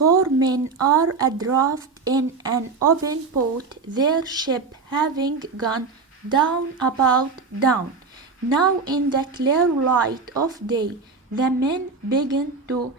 Four men are adrift in an open boat, their ship having gone about down. Now in the clear light of day, the men begin to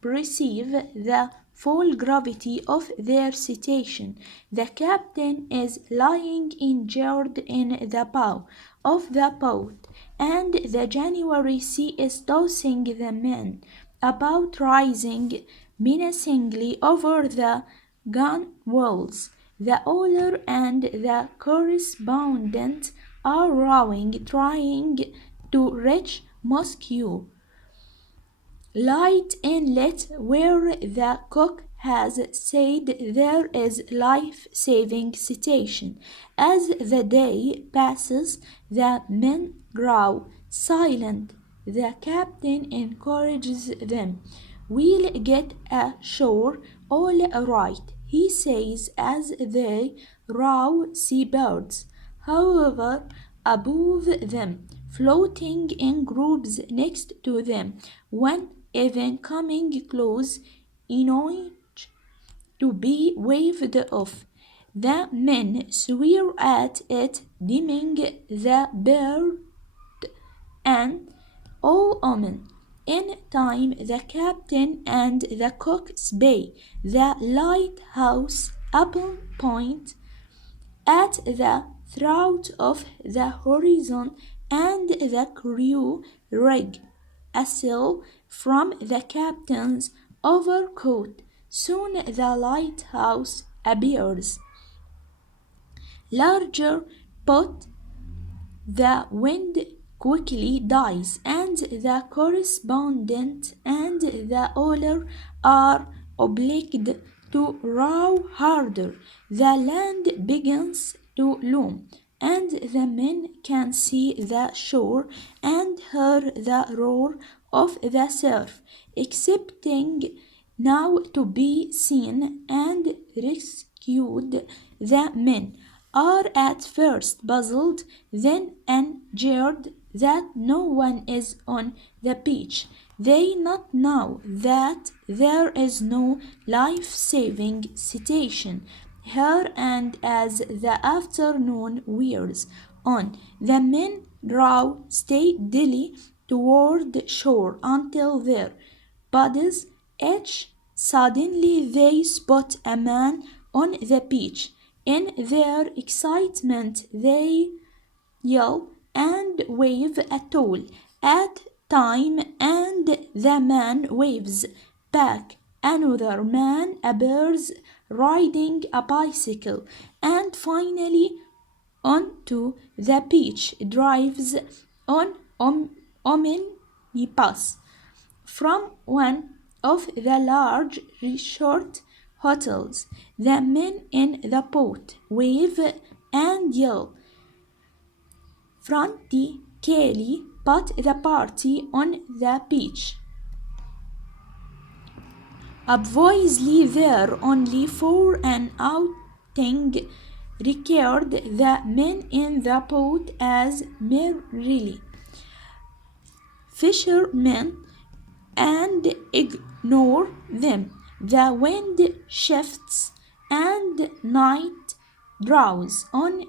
perceive the full gravity of their situation. The captain is lying injured in the bow of the boat, and the January sea is tossing the men about, rising menacingly over the gunwales. The oiler and the correspondent are rowing, trying to reach Moscow Light Inlet, where the cook has said there is life-saving situation. As the day passes, the men grow silent. The captain encourages them. We'll get ashore all right, he says as they row seabirds. However, above them, floating in groups next to them, one even coming close enough to be waved off. The men swear at it, deeming the bird an omen. In time, the captain and the cook spy the lighthouse upon point at the throat of the horizon, and the crew rig a sail from the captain's overcoat. Soon the lighthouse appears larger, but the wind quickly dies, and the correspondent and the oiler are obliged to row harder. The land begins to loom, and the men can see the shore and hear the roar of the surf, expecting now to be seen and rescued. The men are at first puzzled, then angered that no one is on the beach. They not know that there is no life-saving situation here, and as the afternoon wears on, the men row steadily toward shore until their bodies itch. Suddenly they spot a man on the beach. In their excitement, they yell and wave a tool at time, and the man waves back. Another man appears riding a bicycle, and finally onto the beach drives on omnibus from one of the large resort hotels. The men in the boat wave and yell frantically, but the party on the beach obviously there only for an outing regard the men in the boat as merely fishermen and ignore them. The wind shifts and night draws on,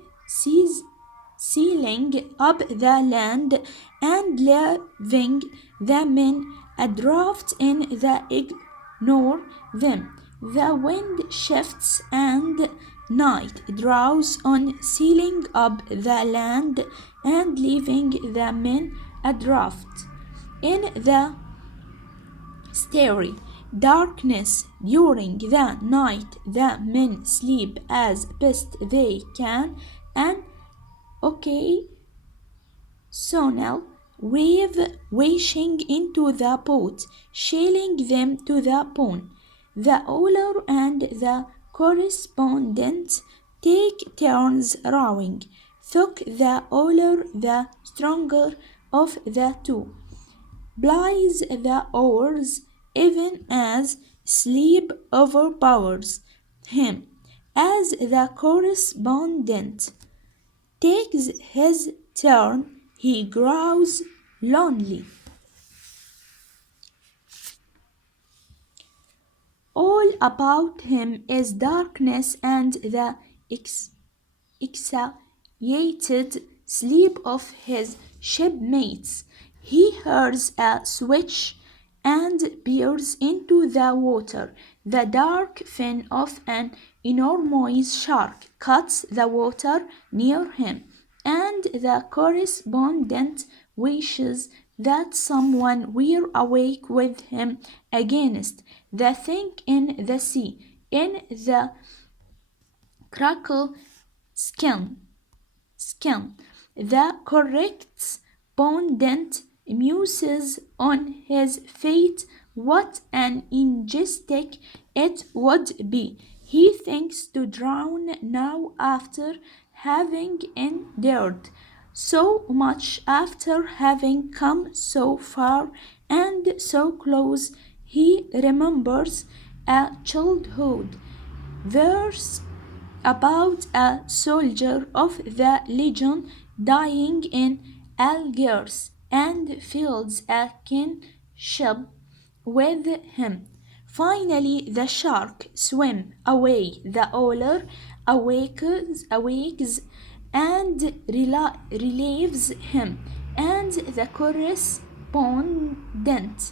sealing up the land and leaving the men adrift in the ignore them. The wind shifts and night draws on, sealing up the land and leaving the men adrift in the starry darkness. During the night, the men sleep as best they can, and occasional wave washing into the boat, shailing them to the pond. The oiler and the correspondent take turns rowing, though the oiler, the stronger of the two, plies the oars even as sleep overpowers him. As the correspondent takes his turn, he grows lonely. All about him is darkness and the excited sleep of his shipmates. He hears a swish and peers into the water. The dark fin of an enormous shark cuts the water near him, and the correspondent wishes that someone were awake with him against the thing in the sea, in the crackle skin. The correspondent muses on his fate. What an injustice it would be, he thinks, to drown now after having endured so much, after having come so far and so close. He remembers a childhood verse about a soldier of the Legion dying in Algiers, and feels a kinship with him. Finally, the shark swims away. The owler awakes and relieves him, and the correspondent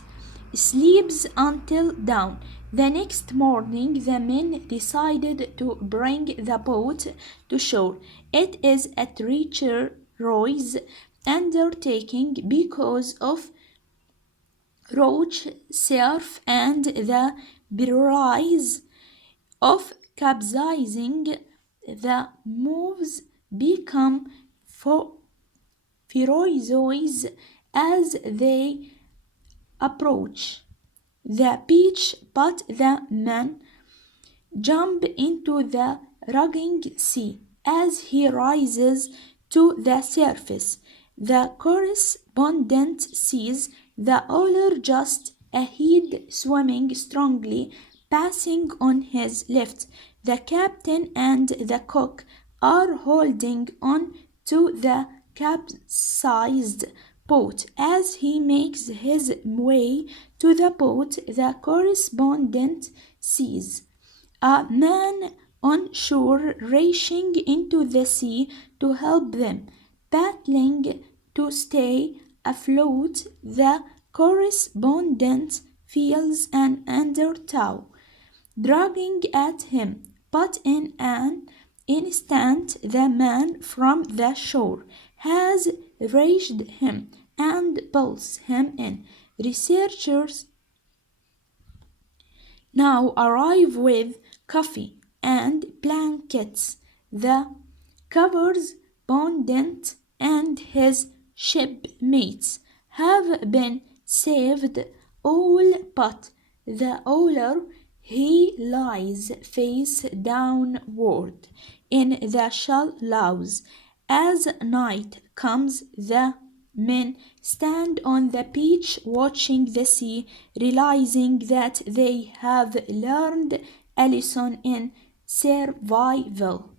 sleeps until dawn. The next morning, the men decided to bring the boat to shore. It is a treacherous undertaking because of roach surf and the perils of capsizing. The moves become ferocious as they approach the beach, but the men jump into the raging sea. As he rises to the surface, the correspondent sees the owler just ahead, swimming strongly, passing on his left. The captain and the cook are holding on to the capsized boat. As he makes his way to the boat, the correspondent sees a man on shore rushing into the sea to help them, battling to stay afloat. The correspondent feels an undertow dragging at him, but in an instant the man from the shore has reached him and pulls him in. Researchers now arrive with coffee and blankets. The correspondent and his shipmates have been saved, all but the owler. He lies face downward in the shallows. As night comes, the men stand on the beach watching the sea, realizing that they have learned a lesson in survival.